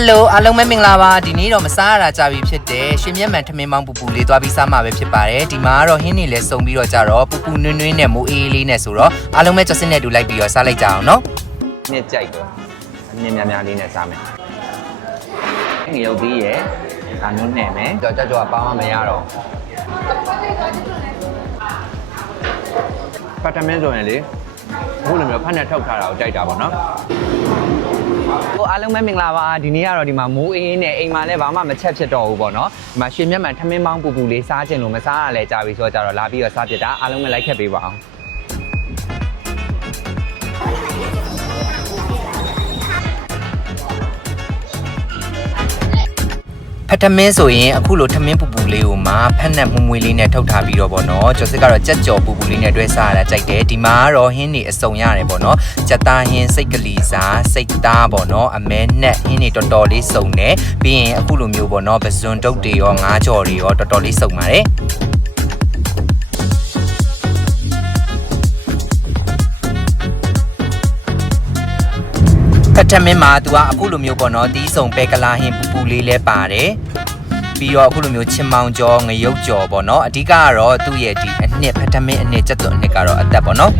ယ်လိုအားလုံးပဲမင်္ဂလာပါဒီနေ့တော့မစားရတာကြာပြီဖြစ်တယ်ရှင်မျက်မှန်ထမင်းမောင်းပူပူလေးသွားပြီးစားမှာပဲဖြစ်ပါတယ်ဒီမှာကတော့ဟင်းနေလဲစုံပြီးတော့ကြတော့ပူပူနွန်းနွန်းနဲ့မိုးအေးလေးနဲ့ဆိုတော့အားလုံးပဲကြော်စင်းနဲ့တူလိုက်ပြီးတော့စားလိုက်ကြအောင်နော်နှစ်ကြိုက်တော့အမြင်များများလေးနဲ့စားမယ်ငရုတ်သီးရယ်ဒါနုနဲ့မယ်ကြော်ကြော်ကြော်ပေါင်းမရတော့ပတ်တမင်းဆိုရင်လေအခုလိုမျိုးဖက်နဲ့ထုတ်ထားတာကိုကြိုက်တာပေါ့နော် ဟိုအားလုံးပဲမင်္ဂလာပါဒီနေ့ကတော့ဒီမှာမိုးအေးနဲ့အိမ်မှာလည်းဘာမှမချက်ဖြစ်တော့ဘူးပေါ့နော်ဒီမှာရှင်မျက်မှန်ထမင်းပေါင်းပူပူလေးစားခြင်းလို့မစားရလဲကြာပြီဆိုတော့ကြတော့လာပြီးတော့စားပြစ်တာအားလုံးပဲလိုက်ခဲ့ပေးပါအောင် ထမင်းဆိုရင်အခုလိုထမင်းပူပူလေးကိုမှဖက်နဲ့မွမွေလေးနဲ့ထုတ်ထားပြီးတော့ဗောနော်ကြော်စစ်ကတော့ကြက်ကြော်ပူပူလေးနဲ့တွဲစားရတာကြိုက်တယ်ဒီမှာကတော့ဟင်းနေအစုံရတယ်ဗောနော်ကြက်သားဟင်းစိတ်ကလေးစားစိတ်သားဗောနော်အမဲနဲ့ဟင်းနေတော်တော်လေးစုံတယ်ပြီးရင်အခုလိုမျိုးဗောနော်ပဇွန်တုတ်တွေရောငါးကြော်တွေရောတော်တော်လေးစုံပါတယ် ထမင်းမှာသူကအခုလိုမျိုးပေါ့နော်တီးစုံပဲကလာဟင်းပူပူလေးလဲပါတယ်ပြီးတော့အခုလိုမျိုးချင်မောင်ကြောငရုတ်ကြောပေါ့နော်အဓိကကတော့သူ့ရဲ့ဒီအနှစ်ဖက်ထမင်းအနှစ်ကျက်သွန်အနှစ်ကတော့အသက်ပေါ့နော်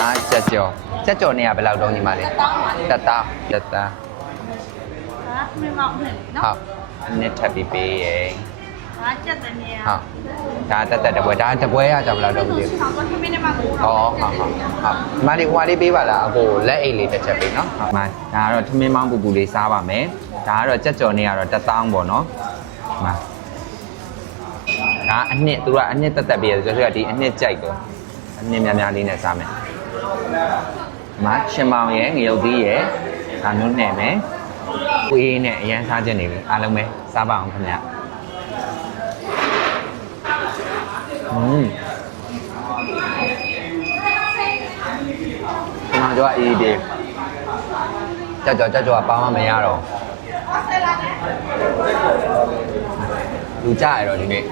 အားချက်ကြော်ချက်ကြော်နေရဘယ်လောက်တော့ညီမလေးတက်တာတက်တာ ဒါကမင်းမောင်နဲ့နော်ဟုတ်အနှစ်ထပ်ပြီးပေးရယ်ဒါကကြက်တဲ့နေရာဟုတ်ဒါတက်တက်တပွဲဒါတပွဲရကြဘယ်လောက်တော့မသိဘူး ဆောင်းတော့ခမင်းနဲ့မှကိုဩဟုတ်ဟုတ်ဟုတ်ဒီမလေးဟွာလေးပေးပါလားအခုလက်အိတ်လေးတစ်ချက်ပေးနော်ဟုတ်မှာဒါကတော့ထမင်းမောင်းပူပူလေးစားပါမယ်ဒါကတော့ချက်ကြော်နေရတော့တက်တောင်းပေါ့နော်မှာဒါအနှစ်သူကအနှစ်တက်တက်ပေးရတယ်ဆိုတော့ဒီအနှစ်ကြိုက်တော့အနှစ်များများလေးနဲ့စားမယ်မရှင်မောင်ရဲ့ငရုတ်သီးရဲ့ဒါနုနဲ့မယ် ကိုအေးနဲ့အရန်စားခြင်းနေပြီအားလုံးပဲစားပါအောင်ခင်ဗျอืมဒီမှာတော့အေးဒီကြောက်ကြောက်ကြောက်ကြောက်ပေါင်းမမရတော့လူကြရတော့ဒီနေ့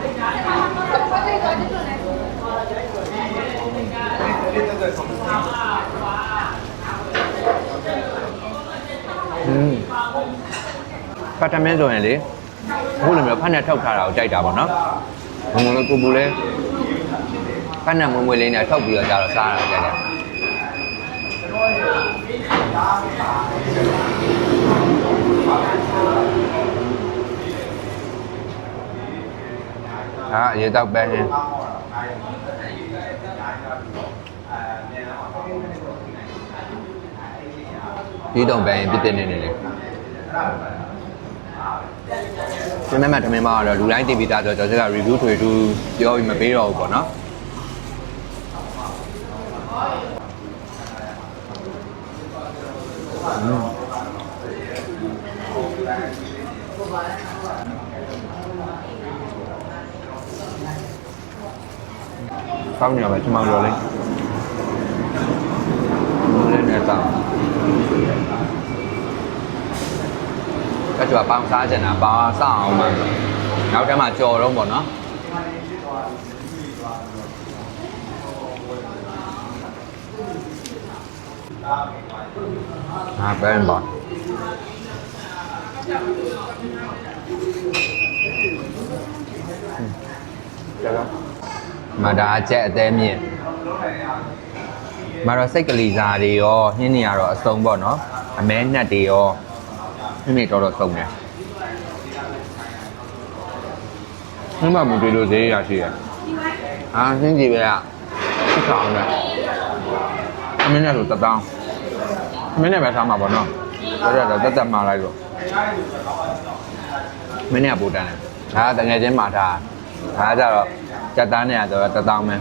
ပတ်တမင်းဆိုရင်လေအခုလိုမျိုးဖက်နဲ့ထုတ်ထားတာကိုကြိုက်တာပေါ့နော်ဘုံဘုံလေးပူပူလေးဖက်နဲ့မွေ့မွေ့လေးနဲ့ထုတ်ပြီးတော့ကြတော့စားရတာကြိုက်တယ်ဟာရေတော့ပဲနေဒီတော့ပဲရင်ပြစ်ပြစ်နေနေလေ ဒီမဲ့မဲ့ထမင်းမကတော့လူတိုင်းတည်ပြီးသားဆိုတော့ကျွန်တော်က review ထွေထူးပြောပြီးမပေးတော့ဘူးပေါ့နော်ကောင်းနေပါပဲကျွန်တော်တို့လေးလေးနဲ့တောင်း ကကြွားပေါင်းစားကြတာပါစအောင်ပါနောက်ထပ်မှကြော်တော့ပေါ့နော်ဟာပဲပါကျတော့မဒါအချက်အသေးမြင့်မတော့စိတ်ကလေးစားတွေရောညင်းနေရတော့အစုံပေါ့နော်အမဲနှက်တွေရော ညနေတော်တော်စုံတယ်ညမမတွေ့လို့ဈေးရရှိရအာရှင်းကြည့်ပဲอ่ะစစ်ဆောင်တယ်အမင်းနဲ့ဆိုတတောင်းအမင်းနဲ့ပဲစားမှာပေါ့နော်တော်တော်တော့တက်တက်မှာလိုက်လို့မင်းနဲ့ပူတန်းတယ်ဒါကတကယ်ချင်းမှာထားဒါကကြတော့ကြက်သားနဲ့ဆိုတော့တတောင်းပဲ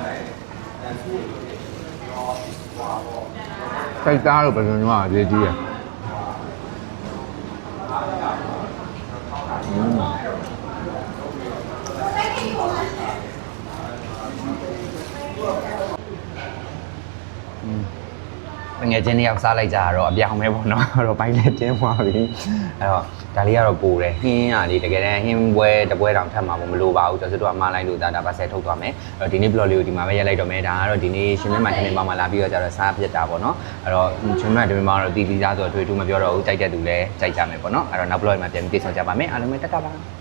စိတ်သားလို့ဘယ်လိုမျိုးอ่ะဈေးကြီးอ่ะ ငယ်ချင်းတယောက်စားလိုက်ကြတာတော့အပြောင်းပဲပေါ့နော်အဲ့တော့ဘိုင်းလည်းတင်းသွားပြီအဲ့တော့ဒါလေးကတော့ပိုတယ်ဟင်းอ่ะလေတကယ်တမ်းဟင်းပွဲတပွဲတောင်ထပ်မှာမလို့ပါဘူးတော်စတို့ကမှားလိုက်လို့ဒါဒါပါဆယ်ထုတ်သွားမယ်အဲ့တော့ဒီနေ့ blog လေးကိုဒီမှာပဲရိုက်လိုက်တော့မယ်ဒါကတော့ဒီနေ့ရှင်မမှန်တင်ပေါင်းမှာလာပြီးတော့ကြတော့စားပြစ်တာပေါ့နော်အဲ့တော့ရှင်မမှန်တင်ပေါင်းတော့တီးတီးသားဆိုတော့တွေ့တူမပြောတော့ဘူးကြိုက်တဲ့သူလည်းကြိုက်ကြမယ်ပေါ့နော်အဲ့တော့နောက် blog မှာပြန်ပြီးပြေဆုံးကြပါမယ်အားလုံးပဲတက်တာပါ